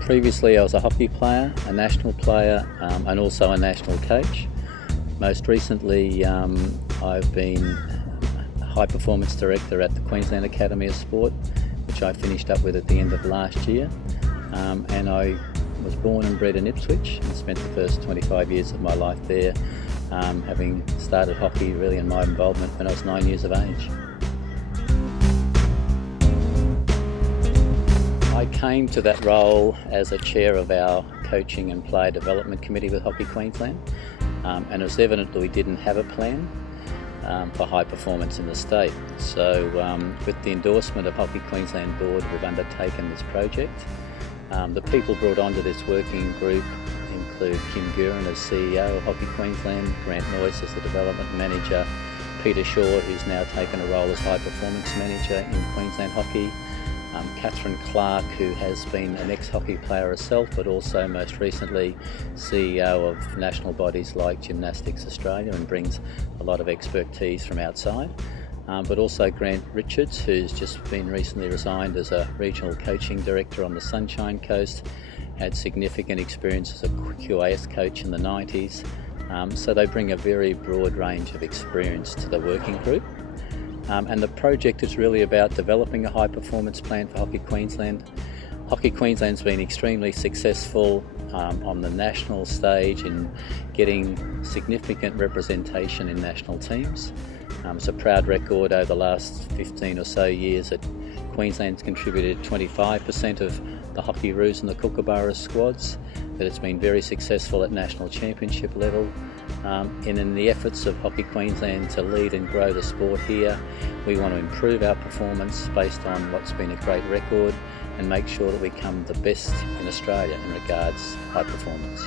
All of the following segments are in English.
Previously I was a hockey player, a national player, and also a national coach. Most recently I've been a high performance director at the Queensland Academy of Sport, which I finished up with at the end of last year. And I was born and bred in Ipswich and spent the first 25 years of my life there, having started hockey really in my involvement when I was 9 years of age. I came to that role as a chair of our coaching and player development committee with Hockey Queensland, and it was evident that we didn't have a plan for high performance in the state. So with the endorsement of Hockey Queensland Board, we've undertaken this project. The people brought onto this working group include Kim Guerin as CEO of Hockey Queensland, Grant Noyce as the development manager, Peter Shaw, who's now taken a role as high performance manager in Queensland Hockey, Catherine Clark, who has been an ex-hockey player herself, but also most recently CEO of national bodies like Gymnastics Australia and brings a lot of expertise from outside. But also Grant Richards, who's just been recently resigned as a regional coaching director on the Sunshine Coast, had significant experience as a QAS coach in the 90s. So they bring a very broad range of experience to the working group. And the project is really about developing a high performance plan for Hockey Queensland. Hockey Queensland's been extremely successful on the national stage in getting significant representation in national teams. It's a proud record over the last 15 or so years that Queensland's contributed 25% of the Hockeyroos and the Kookaburra squads, that it's been very successful at national championship level. And in the efforts of Hockey Queensland to lead and grow the sport here, we want to improve our performance based on what's been a great record and make sure that we become the best in Australia in regards to high performance.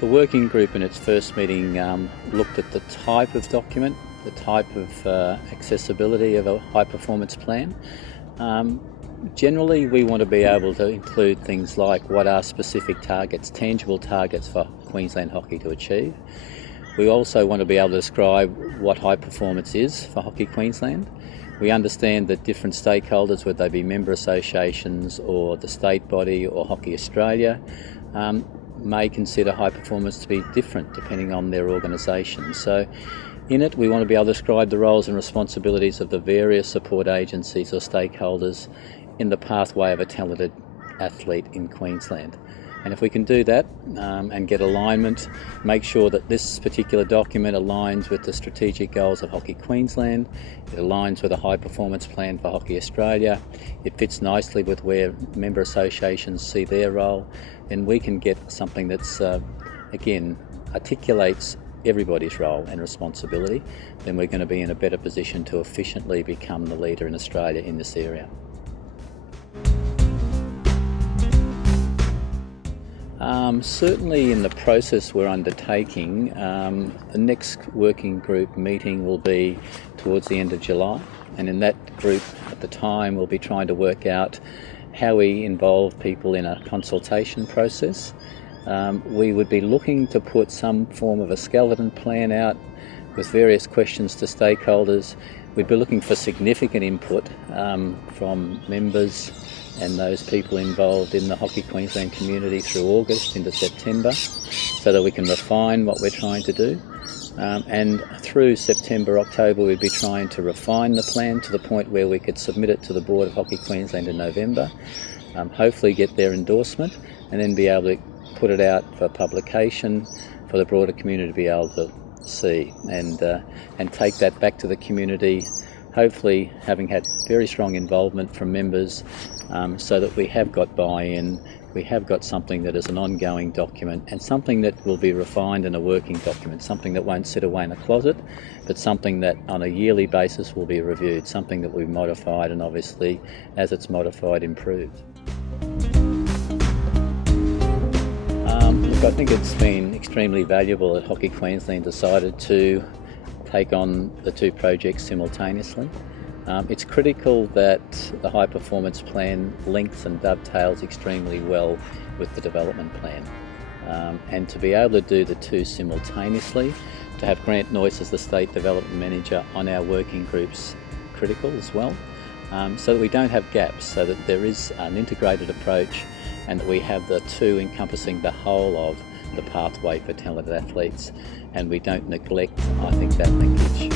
The working group in its first meeting looked at the type of document, the type of accessibility of a high performance plan. Generally, we want to be able to include things like what are specific targets, tangible targets for Queensland Hockey to achieve. We also want to be able to describe what high performance is for Hockey Queensland. We understand that different stakeholders, whether they be member associations or the state body or Hockey Australia, may consider high performance to be different depending on their organisation. So in it, we want to be able to describe the roles and responsibilities of the various support agencies or stakeholders in the pathway of a talented athlete in Queensland. And if we can do that and get alignment, make sure that this particular document aligns with the strategic goals of Hockey Queensland, it aligns with a high performance plan for Hockey Australia, it fits nicely with where member associations see their role, then we can get something that's, again, articulates everybody's role and responsibility. Then we're going to be in a better position to efficiently become the leader in Australia in this area. Certainly in the process we're undertaking, the next working group meeting will be towards the end of July, and in that group at the time we'll be trying to work out how we involve people in a consultation process. We would be looking to put some form of a skeleton plan out with various questions to stakeholders. We'd be looking for significant input from members and those people involved in the Hockey Queensland community through August into September, so that we can refine what we're trying to do. And through September, October, we'd be trying to refine the plan to the point where we could submit it to the Board of Hockey Queensland in November, hopefully get their endorsement, and then be able to put it out for publication for the broader community to be able to see and take that back to the community, hopefully having had very strong involvement from members, so that we have got buy-in, we have got something that is an ongoing document and something that will be refined in a working document, something that won't sit away in a closet, but something that on a yearly basis will be reviewed, something that we've modified and obviously as it's modified, improved. Look, I think it's been extremely valuable that Hockey Queensland decided to take on the two projects simultaneously. It's critical that the high performance plan links and dovetails extremely well with the development plan. And to be able to do the two simultaneously, to have Grant Noyce as the State Development Manager on our working groups critical as well. so that we don't have gaps, so that there is an integrated approach and that we have the two encompassing the whole of the pathway for talented athletes, and we don't neglect, I think, that linkage.